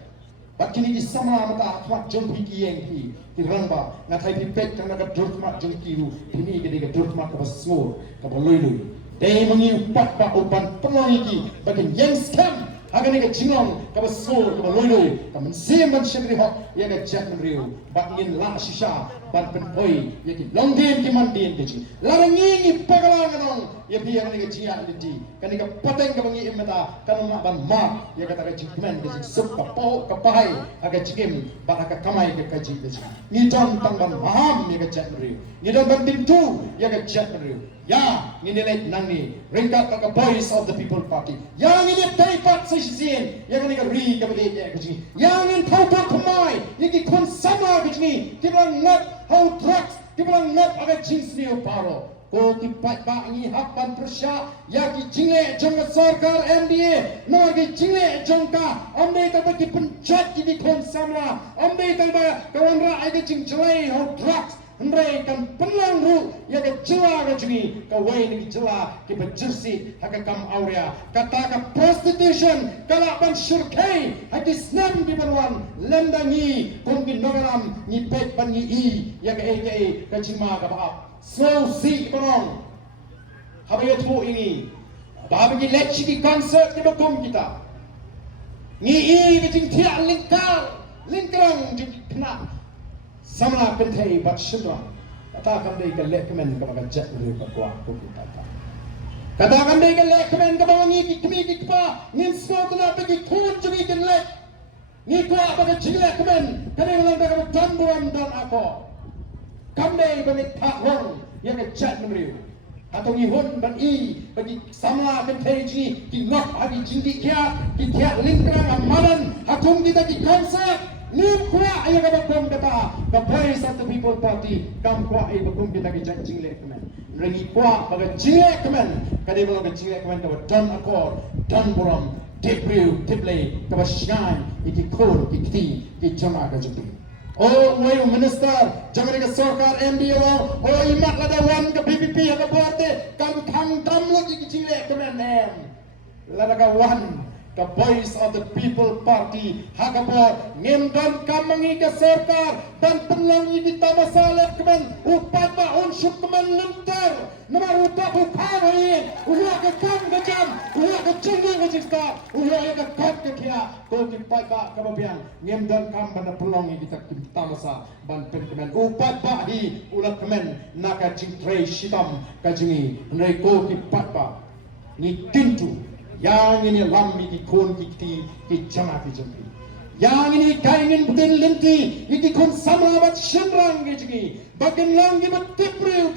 bat kini di sama mata akhwat jom piki yang pi ramba ngatai pi pet kana ka durtma jing kiru kini gede ka durtma ka basngor ka boloi day mangi upat ba upan pengoiki bagi yang scam Agar ni kecingong, kau besar, kau loi, kau mensim ban syekri hok, ia ke jat menriu, bat ingin lah sisa, ban penpoi, ia ke longdin ki mandin kecing, larang ini pagalang kanong, ia biar ni keciak lidi, kan ni pateng kau bangi imata, kan mak ban mak, ia kata kecing kemen kecing, sup kapau kapai, agak cikim, bat agak kamai ke kecing kecing, ni don tang ban maham ia ke jat menriu, ni don ban pintu, ia ke jat menriu. Ya, ini nilai nangi ringkat ke voice of the people party. Yang ini taipat sesien, yang ini ri ke beli ya kecil. Yang ini tahu kemai, yang ini konsama kecil. Kita ngat how drugs, kita ngat agak jenis ni paro. Ko tipat ba ini hapan persya, ya ki jingle jong sarkar MDA, no ki jingle jongka, amde tak ki pencet ki konsama, amde tak ba kawan ra ai ki jingle how drugs. Andai kan pelang ru ya ke jela ke jini ke wai ni jela ke berjersi hak kam aurea kata ke prostitution kala ban syurkai hak snam di banwan lendangi kongkin nogalam ni pet ban ni i ya ke ke jima ke ba so si barong habai tu ini ba bagi lecci di concert di bakum kita ni i ke jing tiak lingkarang di kena Samla pentai bat syedra. Katakan dia ke lekmen ke bagai jat dari bakwa kuku kata. Katakan dia ke lekmen ke bagai ngiki kemi kikpa ngin semua kena pergi kun jadi ke lek. Ngikwa bagai jilek men kena ulang bagai tamburan dan aku. Kami bagai tak wong yang ke jat meneriu. Atau ngihun ban i bagi samla pentai ji ki ngok hari jindi kia ki tiak lingkrang amalan hatung kita ki konsep nim kwa ay ka bakom kata the voice of the people party kam kwa ay bakom kita ki jing le kemen rangi kwa baga jing le kemen kadi bolo ka jing le kemen ka don akor don borom debriu deble ka ba shine iki kor ikti ki jama ka jupi oh way minister jamane ka sarkar MDO oh imat lada wan ka PPP ka borte kam thang tam lo ki jing le kemen nem lada ka wan the voice of the people party hakapo ngimdan kamangi ka sarkar dan penlangi kita masalah kemen upat ba unsuk kemen lentar nama utak ukawai uya ka kam ka jam uya ka cingga ka jista uya ka kat ka kia ko ki pai ka kababian ngimdan kam ban penlangi kita masa ban pen kemen upat ba hi ulat kemen naka jingtrei shitam ka jingi ndai ko ki pat ba ni tintu yang ini lambi ki kon ki jama ki jumpi yang ini kainin betul lenti ki kon samrabat shenrang ki jingi bagen langi bat tipreu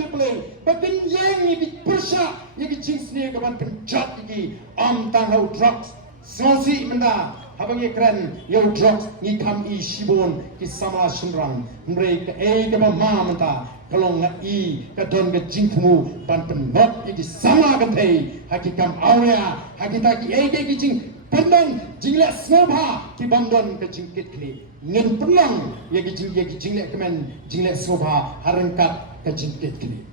bagen yang ki persha ki jingsne ka ban penjat ki am tanau drugs sosi menda habang ekran yo drugs ni kam I shibon ki sama shenrang mrei ka ka ma menta kalong i ka don ka jingmu ban penot ki sama kan thei hakikam auya hakita ki ki jing pandang jingla snobha ki bandon ka jingkit kli ngin pulang ki jingle kemen jingle snobha harangkat ka jingkit kli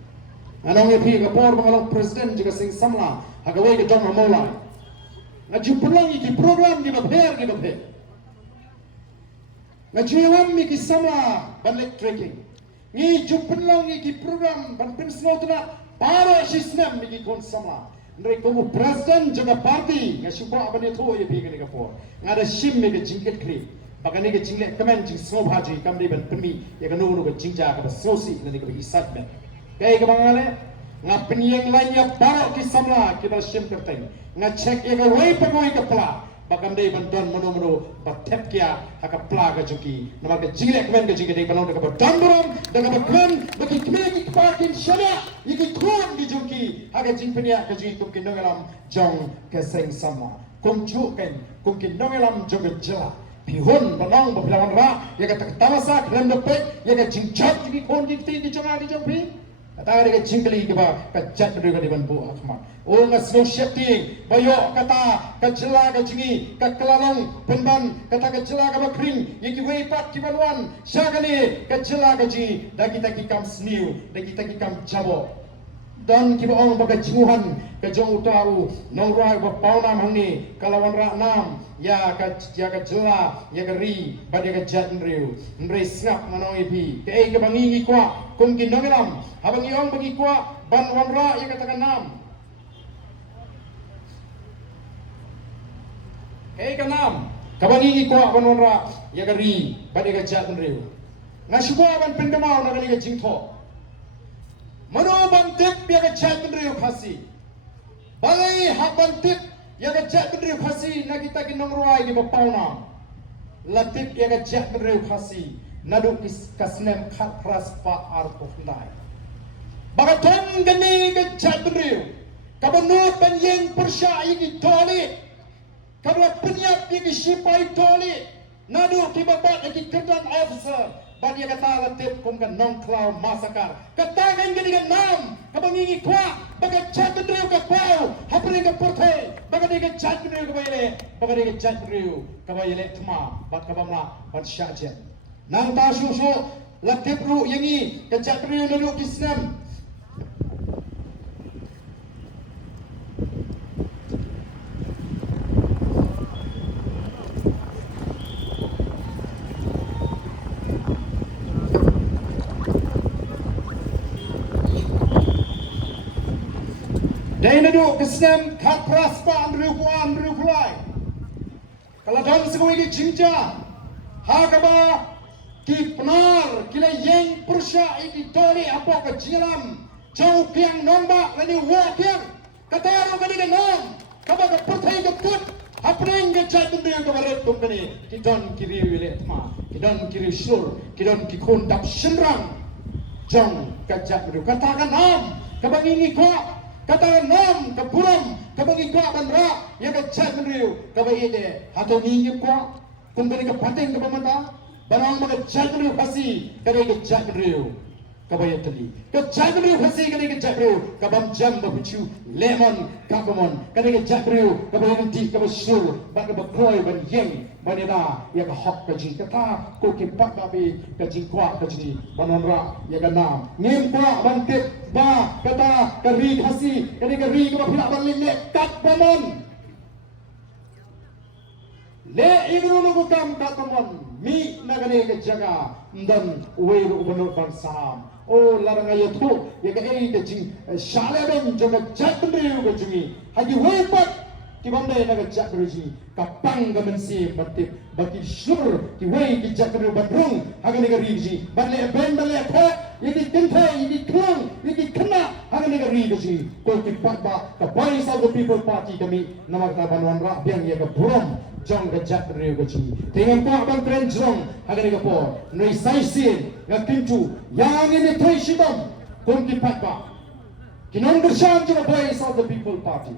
anong epi ka por bangalong president juga sing samla hagawai ka dong mola na jupulang ki program ki bapher na jiwam mi ki sama banlek trekking ni jupenlang ni ki program ban pensno tuna para sisnam mi ki kon sama ndre ko president jaga party nga shuba abane tho ye bigane ka por ngada shim me ke jingket kri bagane ke jingle kamen jing so bhaji kamri ban pmi ye ka no ko jingja ka sosi ne ka isat me kai ka bangale nga pnieng lanya para ki samla ki ba shim kerteng nga check ye ka wai pa koi ka pla bagandai bantuan mono batep kia haka plaga juki nama ke jingle kemen ke jingle banau ka damburam daga bakmen bagi kemeki parkin shana yiki kon di juki haka jingpenia ke jingle kum kinongalam jong ke seng sama kum chuken kum kinongalam jong jela pihun banong babilawan ra ya ka tamasa klem dopet ya ka jingchat yiki kon di ti di jonga di jongpi kata dia jingli ke ba ka jat de ka ban bu akhma o nga snow shifting bayo kata ka jela ka jingi ka kelalong penban kata ka jela ka bakring yiki wei pat ki banwan shagani ka jela ka ji dagi kam sniu dagi kam jabo dan ki baong baga jinguhan ka jong utaru nongrai ba pauna mangni kalawan ra nam ya ka jela ya ka ri ba dia ka jat nriu nrei snap manong ipi ke ka bangi kwa kum kin nongelam habang iong bagi kwa ban wanra ya katakan nam ka nam kabangi kwa ban wanra ya ka ri ba dia ka jat nriu ngasubwa ban pendamau na kali ka jingtho mano bantip ya ka jat nriu khasi balai habantip ya ka jat nriu khasi na kita kin nongruai ki bapauna latip ya ka jat nriu khasi nadu kasnem khat pras pa ar pofndai bagaton gani ke chadriu kabanu penyeng persya iki toli kabla penyap iki sipai toli nadu kibabat iki kedan officer badia kata latip kum kan nong klau masakar katangan gani kan nam kabangi kwa baga chadriu ka pau hapri ka porthe bagani ke chadriu ka baile bagani ke chadriu ka baile thma bat kabamna bat syajet nang ta susu latip ru yangi ka chadriu nadu kisnam Dai nadu kisnam khat praspa andru kulai kala dang segoi ki jingja ha kaba ki penar kila yeng persya iki toli apa ke jilam jauh piang nombak lani wa piang kata ro kani nom kaba ke perthai ke put hapring ke jatun dia ke barat company kidon kiri wile tma kidon kiri sur kidon ki khon dap shenrang jong kajak ru katakan nom kabangi ko kata nom kapuram kabangi ko banra ya ke jat ru kabai de hato ni ko kumbani ke pateng ke pamata barang mga jagriu kasi kani ke jagriu kabayatali ke jagriu kasi kani ke jagriu kabam jam babuchu lemon kakamon kani ke jagriu kabayanti kabasur bak bakroy ban yeng banena ya ka hok ka jing kata ko ke pak babi ka jing kwa ka jini banonra ya ka nam ngem kwa ban tip ba kata ka ri kasi kani ka ri ka phila ban le kat bamon le igro ko kam kakamon mi nagane ke jaga dan we ro banot ban sam o laranga yato ya ka ei ke jing shale ben jaga jagriu ka jingi haji we pat ki bande naga jagriu ji kapang ga mensi batip baki sur ki we ki jagriu badrung hagane ga riji balle ben balle phe yidi tinthe yidi klung yidi khna hagane ga riji ko ki patba ka voice of the people party kami namak na banwan ra biang ya ga buram jong ga jagriu ga ji tengan pa ban tren jong hagane ga po noi sai sin ga kintu yang ini thoi sidom kon ki patba kinon bersam jo voice of the people party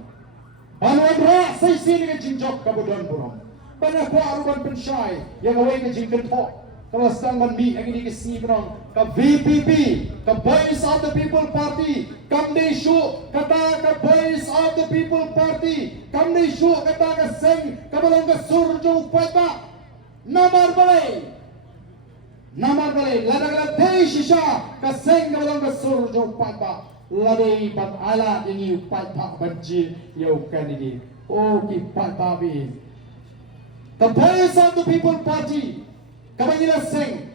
Banwan ra sai sin ga jinjok ka bodon buram bana ko aruban pensyai yang away ka jingken thok kawastang ban mi ang ini ke sinong ka VPP ka voice of the people party kamde shu kata ka voice of the people party kamde shu kata ka seng kabalong ka surjo upata namar balai ladagala tei shisha ka seng kabalong ka surjo upata ladai ban ala ini upata banji yau kanidi o ki patabi the voice of the people party kabangila sing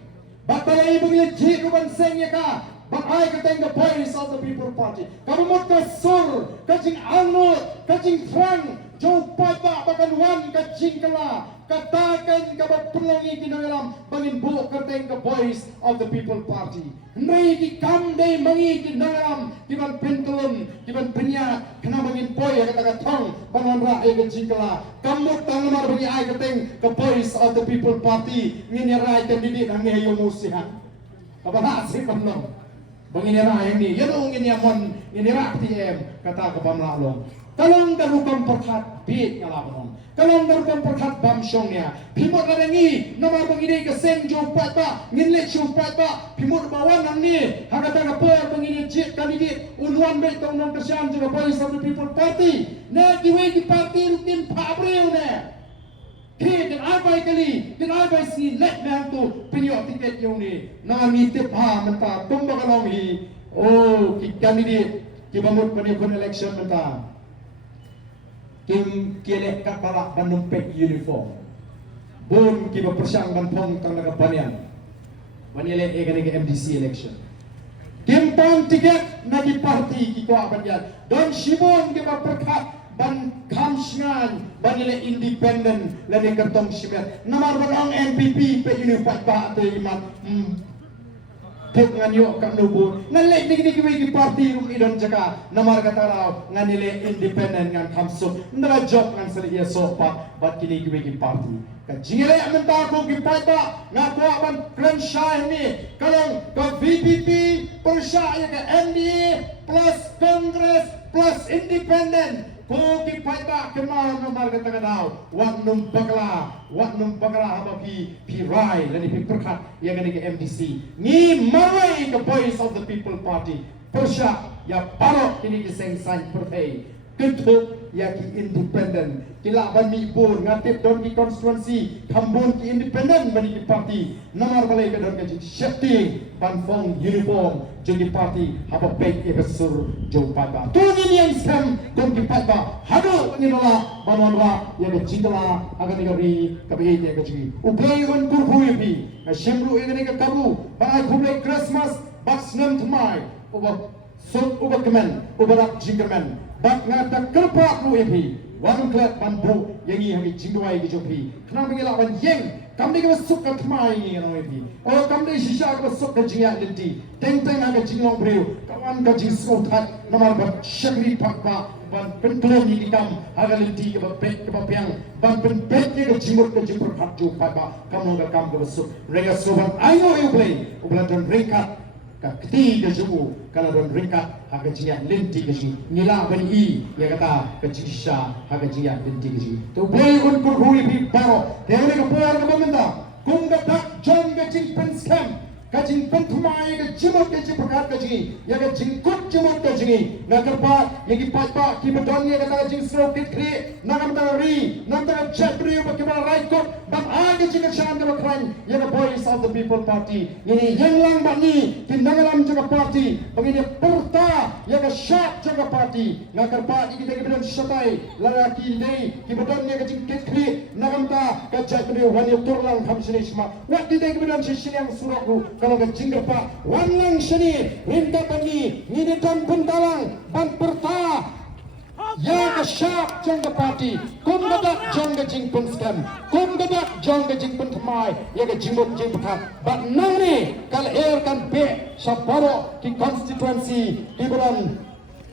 batalay bangila ji kuban sing ya ka bakay kateng the voice of the people party kabumot ka sur kajing anot kajing frang jo pata bakanwan kajing kala katakan kabapulungi kinangalam bangin bu kateng the voice of the people party Nai di kamde mangi kinangalam kiban pentulun kiban penya kena bangin boy kata katong bananra ay kajingkala kamut tangamar bangi ay kateng the voice of the people party nginiray kandidit ang ngayon musihan kabanasi kamnong banginiray ni yanong nginyamon nginirak TM kata kabamlalong kalang darukam perkat bit ngalaman kalang darukam perkat bamsyongnya pimot ladangi nama bangini ke seng jo patba nginle chu patba pimot bawan angni hagata ka por bangini jit kanidit unwan be tong nong kesan jo voice of the people party na diwe di party rutin pabreu ne ke den abai kali den abai si let man tu pinyo tiket yung ni na mitip ha menta tumba kalong hi oh ki kanidit ki bamut panipon election menta kim kielek kat balak banumpek uniform bon ki berpersang banpong tang naga banian banile egane ke MDC election kim pang tiket nagi parti ki ko abanyan don shimon ki berperkat ban kamsngan banile independent lani kertong shimet namar banang NPP pe unified ba te iman Tuk nganyo kam nubu ngalek dik wiki parti rum idon jaka namar katarau nganile independent ngan kamsuk ndra job ngan seli so pa bat kini wiki parti ka jingile amenta ko ki paiba na ko ban franchise ni kalong ka VPP persya ya ka NDA plus Congress plus independent ko ki paiba kemar namar katarau wak num bagla haba pi rai lani pi perkat ya gani ke MDC ni marai the voice of the people party persya ya parok kini ki seng sign pertai ketuk ya ki independent kila ban mi pun ngatip don ki constituency kambun ki independent bani ki party namar balai ke don ki shifting ban fong uniform jadi party haba pek e besur jo paiba tu ni yang scam don ki paiba hadu ni nola banonra ya ke jingla agan ni gari kabe ye ke ji upai on kurhui pi shemru e ni ke kabu ba kuble Christmas baksnam thmai oba sot oba kemen oba jingkermen bak ngata kerpa lu epi wan klat bambu yangi hami jingwai gi jopi khna mengela ban yeng kamde ke masuk ke thmai ni no epi o kamde shisha ke masuk ke jingya linti teng teng aga jinglong breu kawan ka jing so that namar ba shakri pakpa ban pentlo ni dikam aga linti ke ba pek ke ba piang ban pen pek ke jimur ke jimur phat jo pakpa kamu ga kam ke masuk rega soban ayo you play ublan don rekat ka keti ke jumu kalau don ringkat haga jia linti ke ji nila ban I ya kata ke jisha haga jia linti ke ji to boy un kur hui bi baro teori ke por ke benda kung ga tak John ke jing pen scam ka jing pen thumai ke jimot ke jing pakat ke jing ya ke jing kut jimot ke jing na kerpa ye ki pa ki bedon ye ka jing sro kit kri na kam ta ri na ta chat ri ba ki ba right ko bang a ke jing shan ke kran ye ka voice of the people party ini yang lang ba ni tin nangalam jaga party bangini perta ye ka shat jaga party na kerpa ki ke bedon shatai lalaki nei ki bedon ye ka jing kit kri na kam ta ka chat ri wan ye turlang kham sini sma what did they bedon shin yang suraku kalau ke jinggerpa wanlang seni rinta bani ni dan puntalang ban perta ya ke syap jong ke parti kum gadak jong ke jing pun scam kum gadak jong ke jing pun thamai ya ke jingmut jing pekat but nang ni kal air kan be saparo ki constituency di bulan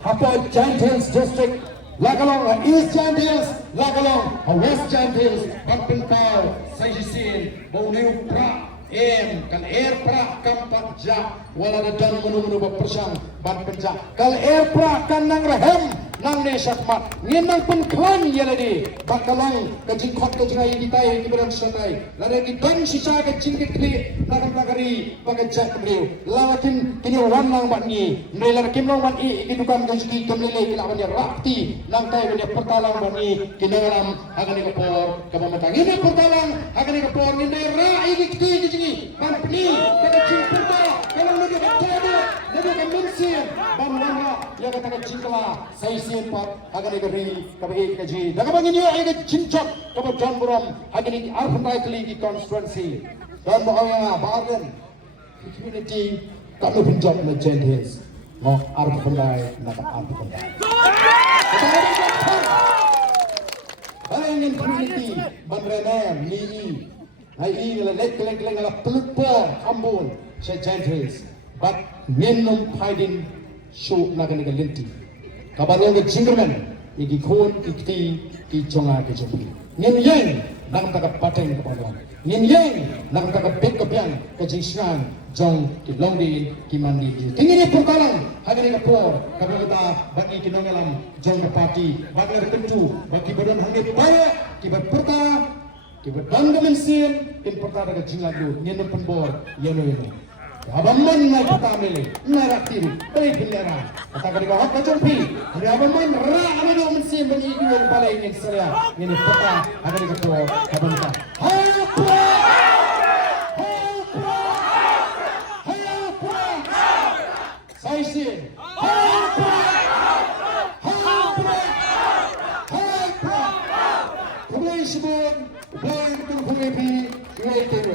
apa Giant Hills district lagalong East Giant Hills lagalong West Giant Hills Pampintau Sajisin Boniu Pra kan air pra kampak ja wala da dan munu bersang ban penja kal air pra kan nang rahem nang ne sakmat ngin nang pen klan yeladi bakalang ke jingkot ke jingai ditai ki beran satai lare ki dan sisa ke jingkit kli nakam nagari baga jak beliau lawakin kini wan lang bat ni nelar kim long wan i dukan ke jiki kemlele ki lawan ya rakti nang tai ne pertalang bat ni kinangaram agani ke por ke mamatang ini pertalang agani ke por ni ra i ki ban peni kata cingkula kalau nak bertemu nak bermensin ban wana ya kata cingkula saya sien pat agar negeri kabai kaji daga bangin yo ay cincok kabar John Buram agar ini arfandai kali di constituency dan bahaya bahagian community kamu pinjam na Giant Hills mo arfandai nak arfandai bayangin community bandrenan ni ai ngala lek ngala pelupor ambon sa Giant Hills but minum hiding show naga linti kabarong ke jingerman igi khon ikti ki chonga ke jombi nin yang nang taka pateng ke pawang nin yang nang taka bek ke piang ke jingshan jong ki longdi ki mandi tingini purkalang hagani ke por kabata bagi ki nongalam jong ke parti bagler tentu bagi badan hangi paya ki berperta ki berdanda mensin in perkara ke jingadu nin penbor yeno abamon na patamele naratiri balik bendera kata kali kau kacau pi abamon ra amano mensin bagi ibu balai ingin seria ini peta agar diketua abamon hayapra saya sih hayapra kemudian sebut boleh betul kemudian